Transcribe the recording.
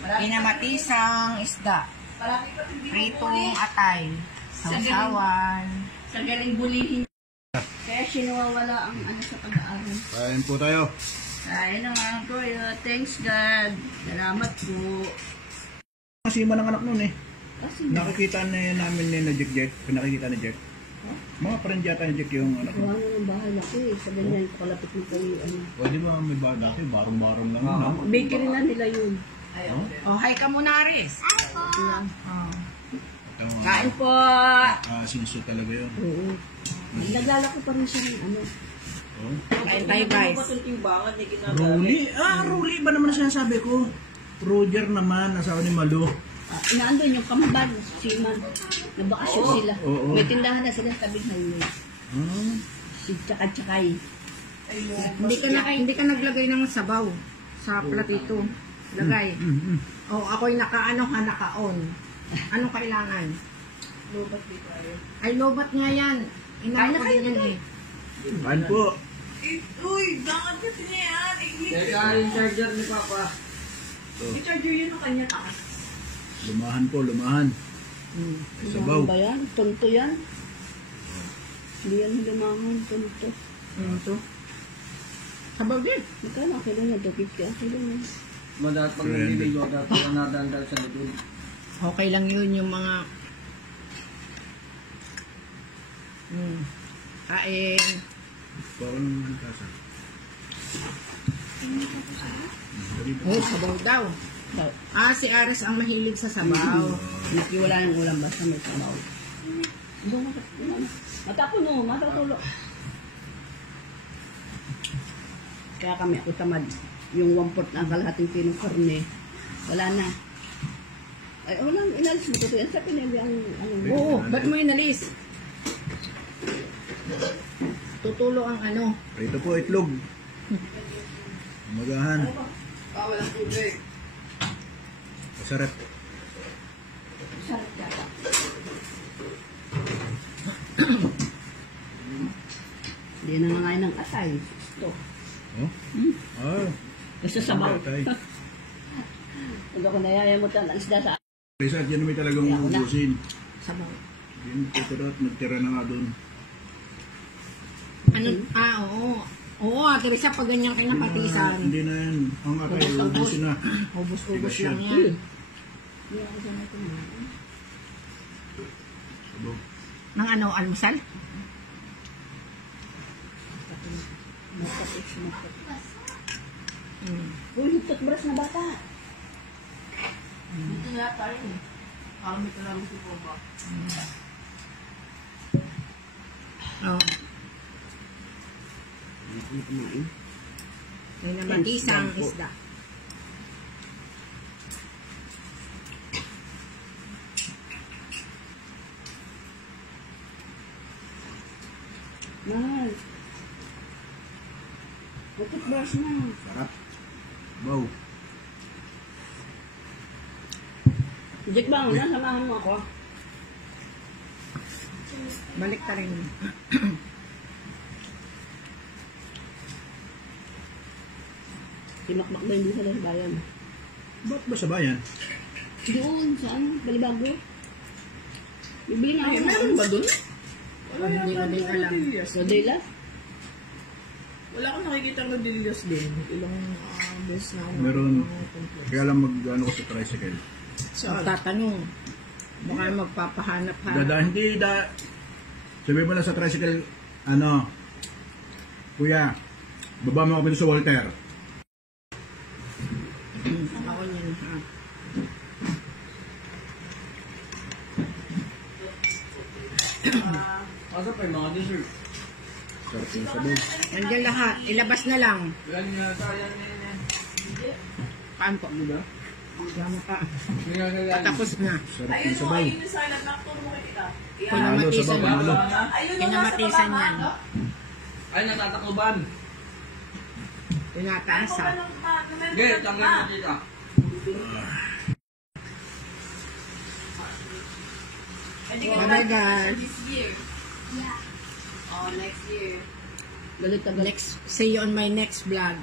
Pinamatisang isda. Pritong atay. Sausawan. Sa galing bulihin. Kaya sinuwawala ang ano sa pag-aaral. Kain po tayo. Kain naman ko. Thanks God. Salamat po. Kasi man ang anak nun eh. Nakikita na namin ni Jack. Pinakikita ni Jack. Huh? Mga friend yata ni Jack yung anak Gawa nun. mo ng bahay laki. Sa ganyan ko kalapit mo kayo. Pwede ba may ba dati? Barong-barong lang. Bakery na nila yun. Oh, hi ka muna, Aris. Yeah. Oh. Kain po. Sinso talaga yun. Oo. Naglalako pa rin siya ng ano. Oh. Kain tayo, guys. Ruli? Ruli ba naman ang sinasabi ko? Roger naman, asawa ni Malo. Naandun yung kambal, Siman. Nabakasyon sila. Oo. May tindahan na sila sa tabing highway. Si Tsaka-Tsakay. Hindi ka naglagay ng sabaw sa platito. Lagay. Oh, ako'y naka-on. Anong kailangan? Lobat dito ay. Ay, lobat nga yan. Inaano ko din yan eh. Kain po. Uy, bakit kasi na yan? Kaya yung charger ni Papa. I-charger yun ang kanya taas. Lumahan po, lumahan. Ay, sabaw. Ano ba yan? Tunto yan? Hindi yan lumangon, tunto. Ito. Sabaw din. Magkano kilo na? 250 kilo na. Madalat pag naliligo, dapat ka nadandal sa likod. Okay lang yun yung mga kain. Parang naman kasa. Oh, sabaw daw. Si Aris ang mahilig sa sabaw. Miski wala yung ulam, basta may sabaw. Matapon mo, matatulo. Kaya kami ako tamad. Yung 1/4 na kalahating pinong karne, wala na. Ay, wala, inalis mo ito. Yan sa pinili ang ano. Oo, ba't mo inalis? Tutulo ang ano. Ito po, itlog. Magahan. Walang tubig. Masarap. Sarap yata. Hindi na nga ngayon ng atay. Gusto. Oh? Gusto sabaw. Atay. Huwag ako nayayamot ang isda sa Risa, yan naman talagang uubusin. Sabaw. Yan, tuturo at nagtira na nga doon. Ano? Oo. Oo, Ate Risa, pag ganyan kayo napatisan. Hindi na yan. Ang atay, uubusin na. Ubus-ubus Tigas lang yan. yan. Sabaw. Nang ano, almusal? Uy, toothbrush na bata. Ito na pa rin. Parang may kailangan si Boba. Oo. May namatisang isda. Mahal. Toothbrush na. Sarap. Wow. Jack bang, nasamahan mo ako. Balik ka rin. Simakmak ba hindi sa bayan? Ba't ba sa bayan? Doon, saan? Balibago? Bibili nga ako. Meron ba dun? Hindi ko din alam. So, Dela? Wala akong nakikita ng Dilios din. Ilang beses na ako. Meron. Kaya lang mag-ano ko sa tricycle. Tatanong. Baka magpapahanap-hanap. Hindi. Sabi mo lang sa tricycle, Kuya, baba mo kami sa Walter. Ako yan. Ha? Asa pa yung mga dessert? Sarap yung sabaw. Nandiyan lahat. Ilabas na lang. Yan yung sayang na yun. Paan po? Diba? Sama pa. Tapos. Tapos na. Sarap Ayun yung mo, sabaw. ayun yung silent na turo mo kita. Pinamatisan sabaw, yan. ano? Ayun yung nasa Pinamatisan baba, yan. no? Ay, natatakuban. Tinataasa. Hindi, tanggal mo dito. Bye guys. This year. Yeah. Oh, next year. Galit ka galit. Next, see you on my next vlog.